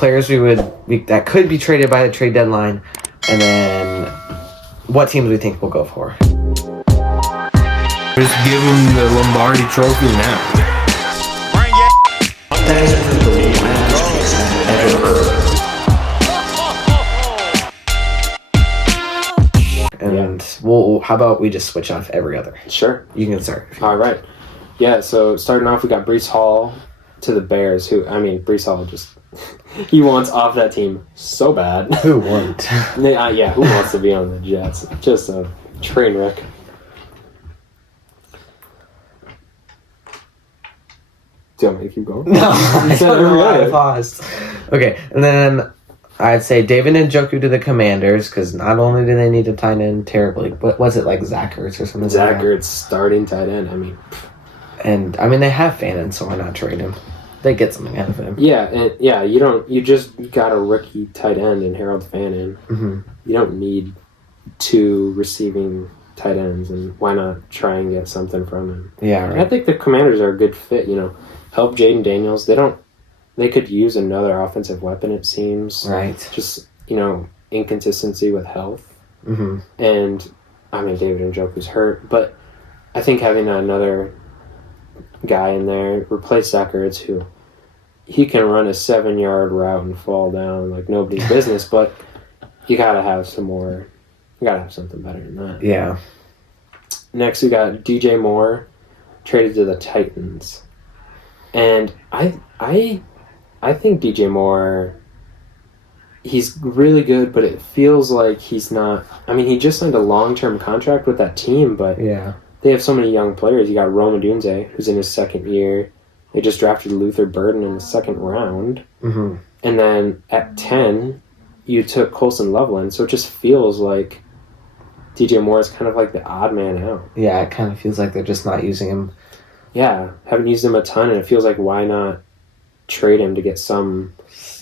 players that could be traded by the trade deadline, and then what teams we think we'll go for. Just give him the Lombardi Trophy now. That is the last I've ever heard. And how about we just switch off every other? Sure. You can start. All right. Yeah, so starting off, we got Breece Hall to the Bears, Breece Hall just, he wants off that team so bad. Who won't? Yeah, who wants to be on the Jets? Just a train wreck. Do you want me to keep going? No, I don't know why I paused. Okay, and then I'd say David Njoku to the Commanders, because not only do they need a tight end terribly, but was it like Zach Ertz or something? Zach Ertz starting tight end, And, they have Fannin, so why not trade him? They get something out of him. Yeah, you just got a rookie tight end in Harold Fannin. Mm-hmm. You don't need 2 receiving tight ends, and why not try and get something from him? Yeah, right. I think the Commanders are a good fit, help Jaden Daniels. They could use another offensive weapon, it seems. Right. Just, inconsistency with health. Mm-hmm. And, David Njoku's hurt, but I think having another guy in there, replace Zach Ertz, who he can run a 7-yard route and fall down like nobody's business, but you gotta have something better than that. Yeah. Next, we got DJ Moore traded to the Titans, and I think DJ Moore, he's really good, but it feels like he's not. He just signed a long-term contract with that team, but yeah. They have so many young players. You got Rome Odunze, who's in his 2nd year. They just drafted Luther Burden in the 2nd round. Mm-hmm. And then at 10, you took Colson Loveland. So it just feels like DJ Moore is kind of like the odd man out. Yeah, it kind of feels like they're just not using him. Yeah, haven't used him a ton, and it feels like why not trade him to get some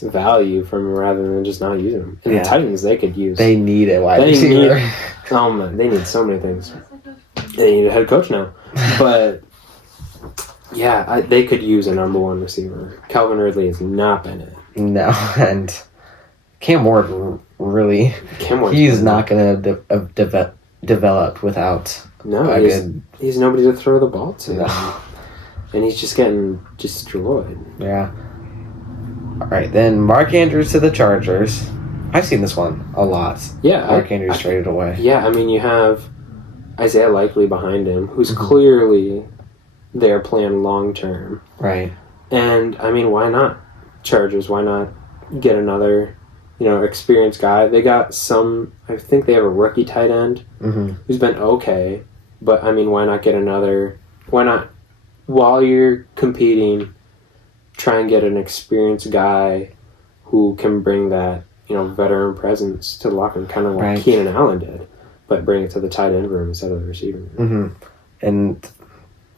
value from him rather than just not using him. And the Titans, they could use. They need a wide receiver. Oh, man, they need so many things. They need a head coach now. But, yeah, they could use a number 1 receiver. Calvin Ridley has not been it. No, and Cam Ward really... he's not going to have developed without he's nobody to throw the ball to. No. And he's just getting destroyed. Yeah. All right, then Mark Andrews to the Chargers. I've seen this one a lot. Yeah. Mark Andrews traded away. Yeah, you have Isaiah Likely behind him, who's clearly their plan long term. Right. And, why not Chargers? Why not get another, experienced guy? They got I think they have a rookie tight end who's been okay. But, why not get another? Why not, while you're competing, try and get an experienced guy who can bring that, veteran presence to the locker room, kind of like Keenan Allen did, but bring it to the tight end room instead of the receiver room. Mm-hmm. And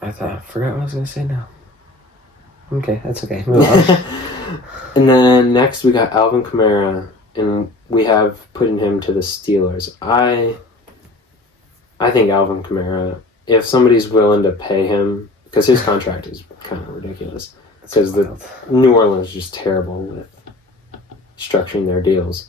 I forgot what I was going to say now. Okay, that's okay. Move on. And then next we got Alvin Kamara, and we have putting him to the Steelers. I think Alvin Kamara, if somebody's willing to pay him, because his contract is kind of ridiculous, because the New Orleans is just terrible with structuring their deals.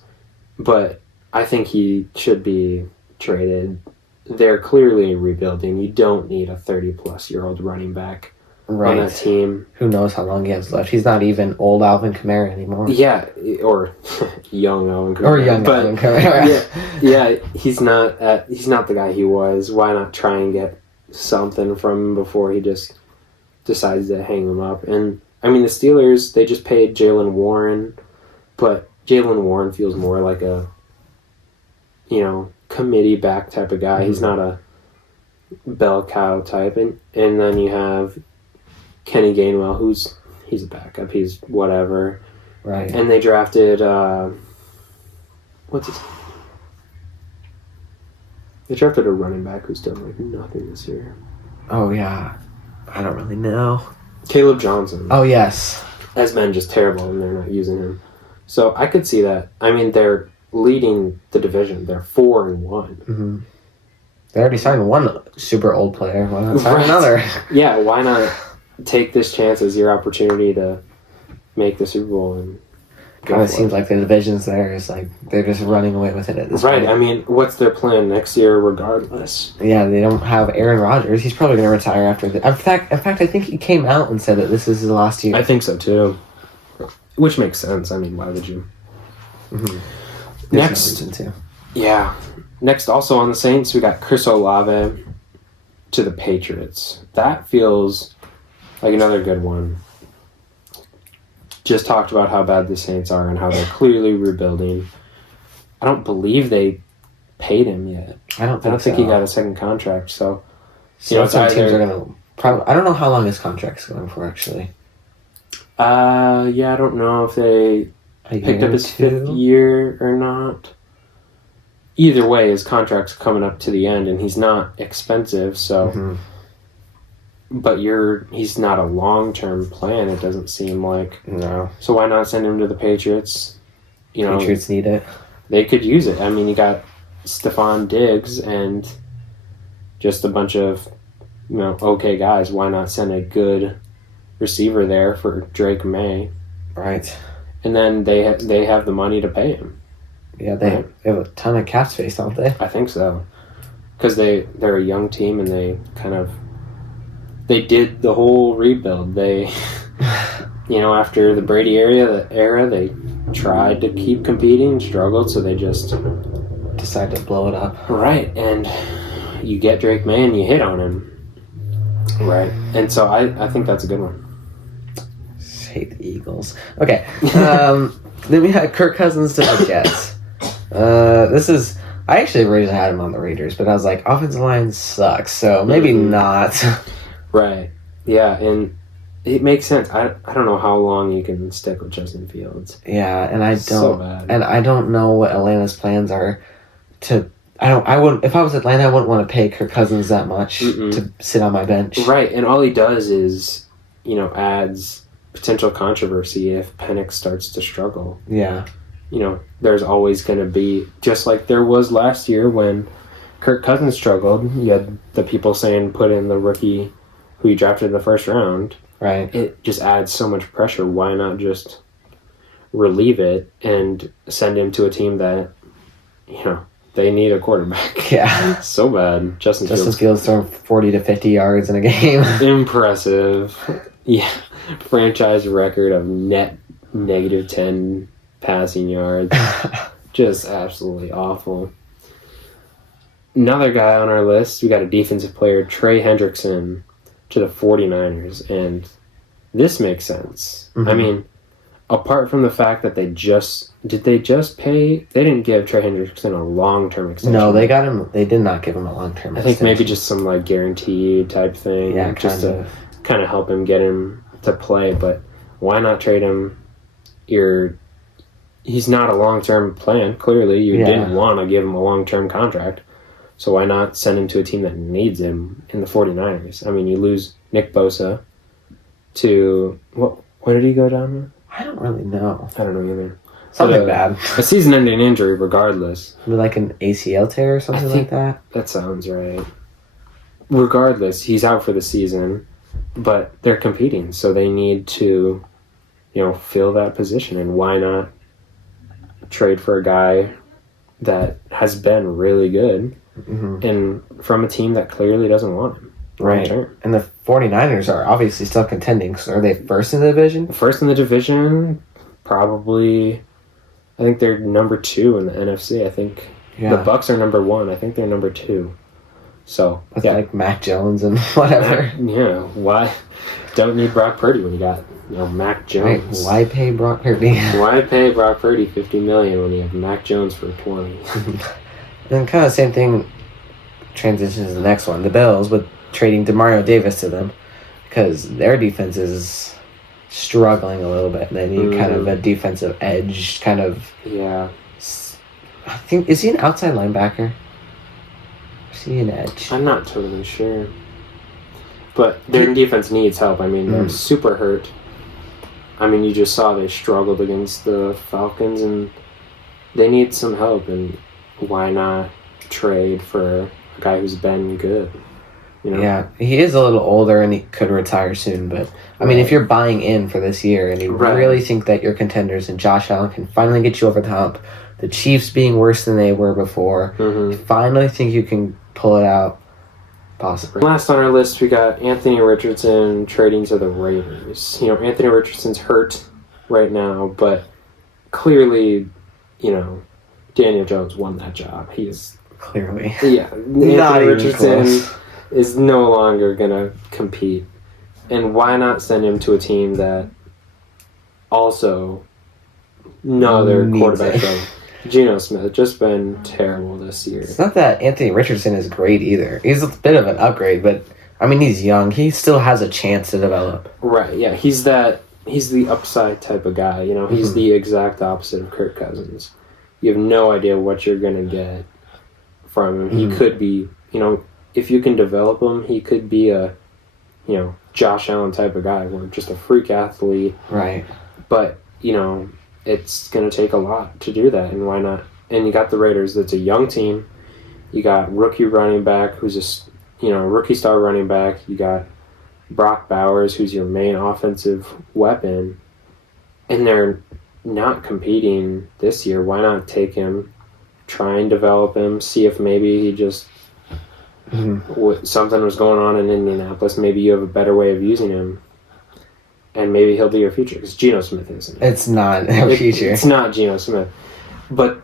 But I think he should be traded. They're clearly rebuilding. You don't need a 30-plus-year-old running back on that team. Who knows how long he has left? He's not even old Alvin Kamara anymore. Yeah, or young Alvin Kamara. Or young Alvin Kamara. yeah, he's not the guy he was. Why not try and get something from him before he just decides to hang him up? And the Steelers, they just paid Jaylen Warren, but Jaylen Warren feels more like a committee back type of guy. Mm-hmm. He's not a bell cow type. And then you have Kenny Gainwell, he's a backup. He's whatever. Right. And they drafted what's his name? They drafted a running back who's done nothing this year. Oh yeah. I don't really know. Caleb Johnson. Oh yes. Has been just terrible and they're not using him. So I could see that. They're leading the division. They're 4-1. Mm-hmm. They already signed one super old player. Why not sign another? Yeah, why not take this chance as your opportunity to make the Super Bowl? Kind of seems like the division's there. It's like they're just running away with it at this Right. point. I mean, what's their plan next year regardless? Yeah, they don't have Aaron Rodgers. He's probably going to retire after the... In fact, I think he came out and said that this is his last year. I think so, too. Which makes sense. I mean, why would you? Mm-hmm. Next. No reason to. Yeah. Next, also on the Saints, we got Chris Olave to the Patriots. That feels like another good one. Just talked about how bad the Saints are and how they're clearly rebuilding. I don't believe they paid him yet. I don't think he got a second contract. So, some teams are going to probably... I don't know how long his contract's going for, actually. Yeah, I don't know if they picked up his 5th year or not. Either way, his contract's coming up to the end, and he's not expensive, so... Mm-hmm. But he's not a long-term plan, it doesn't seem like. No. So why not send him to the Patriots? Patriots need it. They could use it. I mean, you got Stephon Diggs and just a bunch of, okay guys. Why not send a good receiver there for Drake May? Right. And then they have the money to pay him. Yeah, they have a ton of cap space, don't they? I think so. Because they're a young team and they kind of... They did the whole rebuild. They, after the Brady era, they tried to keep competing, struggled, so they just decided to blow it up. Right, and you get Drake May and you hit on him. Right, and so I think that's a good one. Just hate the Eagles. Okay, then we had Kirk Cousins to the Jets. I actually originally had him on the Raiders, but I was like, offensive line sucks, so maybe not. Right. Yeah, and it makes sense. I don't know how long you can stick with Justin Fields. Yeah, and I don't. So bad. And I don't know what Atlanta's plans are. I wouldn't. If I was Atlanta, I wouldn't want to pay Kirk Cousins that much to sit on my bench. Right, and all he does is, adds potential controversy if Penix starts to struggle. Yeah. There's always going to be, just like there was last year when Kirk Cousins struggled. You had the people saying put in the rookie who you drafted in the first round. Right. It just adds so much pressure. Why not just relieve it and send him to a team that, they need a quarterback. Yeah. So bad. Justin Fields throwing 40 to 50 yards in a game. Impressive. Yeah. Franchise record of net -10 passing yards. Just absolutely awful. Another guy on our list, we got a defensive player, Trey Hendrickson, to the 49ers, and this makes sense. Mm-hmm. I mean, apart from the fact that they didn't give Trey Hendrickson a long-term extension. No, they got him. They did not give him a long-term extension. I think maybe just some guarantee type thing. Yeah, just to kind of help him get him to play. But why not trade him? He's not a long-term plan. Clearly, you didn't want to give him a long-term contract. So why not send him to a team that needs him in the 49ers? I mean, you lose Nick Bosa to... Where did he go down there? I don't really know. I don't know either. Something bad. A season-ending injury, regardless. Like an ACL tear or something like that? That sounds right. Regardless, he's out for the season, but they're competing, so they need to, fill that position. And why not trade for a guy that has been really good and from a team that clearly doesn't want him? Right. And the 49ers are obviously still contending. So are they first in the division? First in the division, probably. I think they're number 2 in the NFC. I think the Bucs are number 1. I think they're number 2. So with like Mac Jones and whatever. Why? Don't need Brock Purdy when you got Mac Jones. Right. Why pay Brock Purdy? Why pay Brock Purdy $50 million when you have Mac Jones for $20? And kind of the same thing transitions to the next one. The Bills with trading DeMario Davis to them because their defense is struggling a little bit. They need kind of a defensive edge, kind of. Yeah. I think, is he an outside linebacker? Is he an edge? I'm not totally sure. But their defense needs help. I mean, they're super hurt. I mean, you just saw they struggled against the Falcons, and they need some help. And why not trade for a guy who's been good? You know? Yeah, he is a little older and he could retire soon, but I mean, if you're buying in for this year and you really think that you're contenders and Josh Allen can finally get you over the hump, the Chiefs being worse than they were before, you finally think you can pull it out, possibly. Last on our list, we got Anthony Richardson trading to the Raiders. You know, Anthony Richardson's hurt right now, but clearly, you know, Daniel Jones won that job. He's clearly. Yeah, Not Anthony even Richardson close. is no longer going to compete. And why not send him to a team that also no other Needs quarterback it. from Geno Smith just been terrible this year. It's not that Anthony Richardson is great either. He's a bit of an upgrade, but I mean, he's young. He still has a chance to develop. Right, yeah. He's the upside type of guy. You know, he's the exact opposite of Kirk Cousins. You have no idea what you're going to get from him. He could be, you know, if you can develop him, he could be a, you know, Josh Allen type of guy, where just a freak athlete. Right. But, you know, it's going to take a lot to do that, and why not? And you got the Raiders, that's a young team. You got rookie running back, who's a, you know, rookie star running back. You got Brock Bowers, who's your main offensive weapon. And they're not competing this year. Why not take him, try and develop him, see if maybe he just something was going on in Indianapolis. Maybe you have a better way of using him, and maybe he'll be your future, because Geno Smith isn't. It's not a future. It's not Geno Smith. But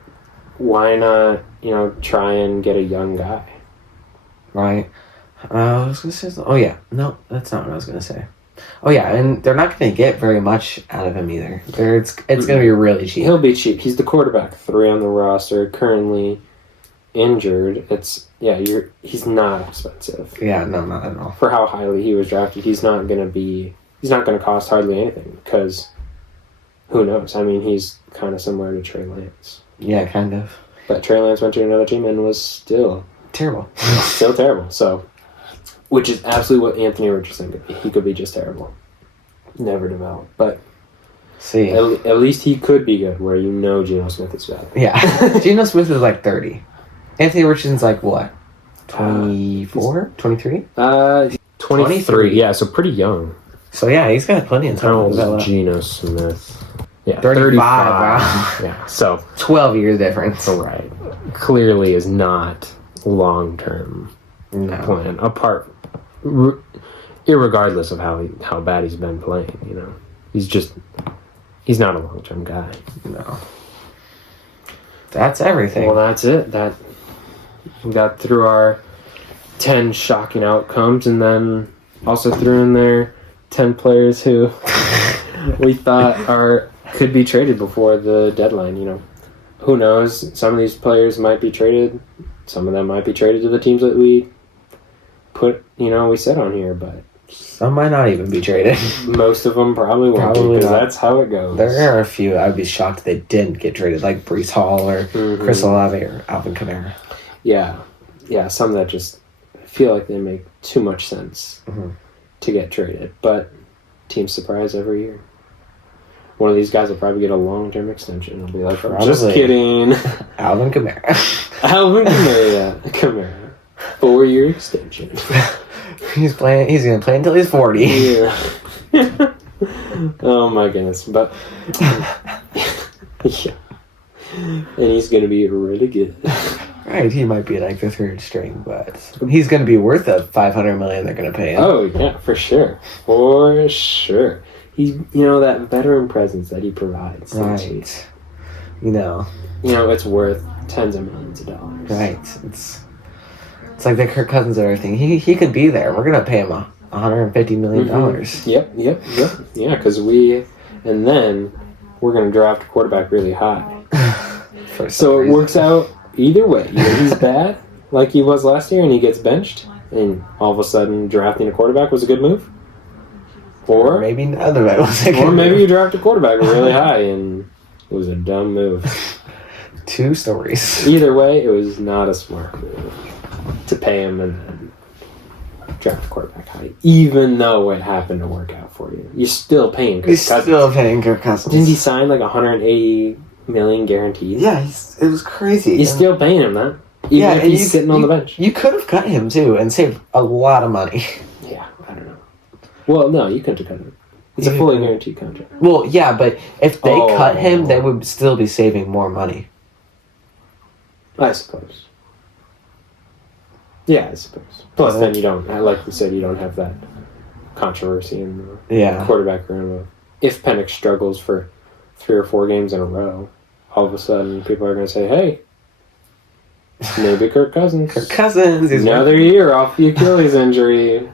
why not, you know, try and get a young guy? Right. I was going to say... Oh, yeah. No, that's not what I was going to say. Oh, yeah, and they're not going to get very much out of him either. It's going to be really cheap. He'll be cheap. He's the quarterback 3 on the roster, currently injured. He's not expensive. Yeah, no, not at all. For how highly he was drafted, he's not going to cost hardly anything, because who knows? I mean, he's kind of similar to Trey Lance. Yeah, kind of. But Trey Lance went to another team and was still Terrible. terrible. So, which is absolutely what Anthony Richardson could be. He could be just terrible. Never develop. But See. at least he could be good, where you know Geno Smith is bad. Yeah. Geno Smith is like 30. Anthony Richardson's like what? 24? 23? 23. Yeah, so pretty young. So yeah, he's got plenty of time. How old to develop. is Geno Smith? Yeah, 35. Wow. Yeah, so 12 years difference. right. Clearly is not long-term No. plan. Irregardless of how bad he's been playing, you know, he's not a long-term guy. No. That's everything. Well, that's it. That we got through our 10 shocking outcomes, and then also threw in there 10 players who we thought could be traded before the deadline. You know, who knows? Some of these players might be traded. Some of them might be traded to the teams that we said on here, but Some might not even be traded. most of them probably won't, Probably because not. that's how it goes. There are a few I'd be shocked they didn't get traded, like Brees Hall or Chris Olave or Alvin Kamara. Yeah, some that just feel like they make too much sense to get traded, but teams surprise every year. One of these guys will probably get a long-term extension. It'll be like, just Probably. kidding. Alvin Kamara. Alvin Kamara. 4-year extension. He's gonna play until he's 40. Yeah. Oh my goodness. But yeah. And he's gonna be really good. Right, he might be like the third string, but he's gonna be worth the $500 million they're gonna pay him. Oh yeah, for sure. For sure. He's, that veteran presence that he provides. Right. You know. It's worth tens of millions of dollars. Right. It's like the Kirk Cousins and everything. He could be there. We're gonna pay him $150 million. Yep. Yeah, because and then we're gonna draft a quarterback really high. So it works out either way. Either he's bad, like he was last year, and he gets benched, and all of a sudden drafting a quarterback was a good move. Or maybe none of it was a good Or maybe move. you draft a quarterback really high, and it was a dumb move. Two stories. Either way, it was not a smart move to pay him and then draft a quarterback high, even though it happened to work out for you. You're still paying Kirk He's Cousins. still paying Kirk Cousins. Didn't he sign like $180 million guaranteed? Yeah, it was crazy. You're still paying him that. Even if he's sitting on the bench. You could have cut him too and saved a lot of money. Yeah, I don't know. Well, no, you couldn't have cut him. It's a fully guaranteed contract. Well, yeah, but if they cut him, they would still be saving more money. I suppose. Yeah, I suppose. Plus, then you don't, like you said, you don't have that controversy in the quarterback room. If Penix struggles for 3 or 4 games in a row, all of a sudden people are going to say, hey, maybe Kirk Cousins. Kirk Cousins. Another year off the Achilles injury.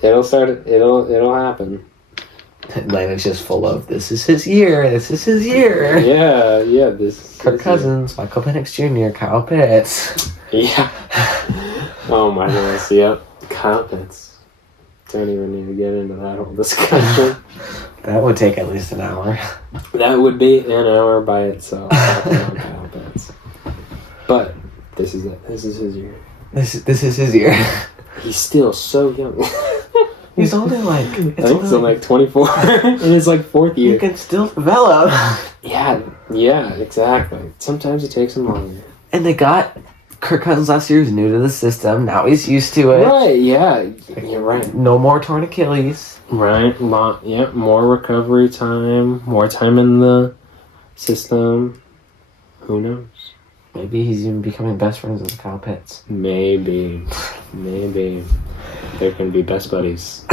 It'll happen. Atlanta's just full of, this is his year. This is his year. Yeah. This Kirk Cousins, year. Michael Penix Jr., Kyle Pitts. Yeah. Oh my goodness. Yep. Kyle Pitts. Don't even need to get into that whole discussion. That would take at least an hour. That would be an hour by itself. Talking about Kyle Pitts. But this is it. This is his year. This is his year. He's still so young. He's only like... I think he's like 24 in his like 4th year. You can still develop. Yeah, exactly. Sometimes it takes him longer. And they got... Kirk Cousins last year was new to the system. Now he's used to it. Right, yeah. You're right. No more torn Achilles. Right. Yeah, more recovery time. More time in the system. Who knows? Maybe he's even becoming best friends with Kyle Pitts. Maybe. They can be best buddies.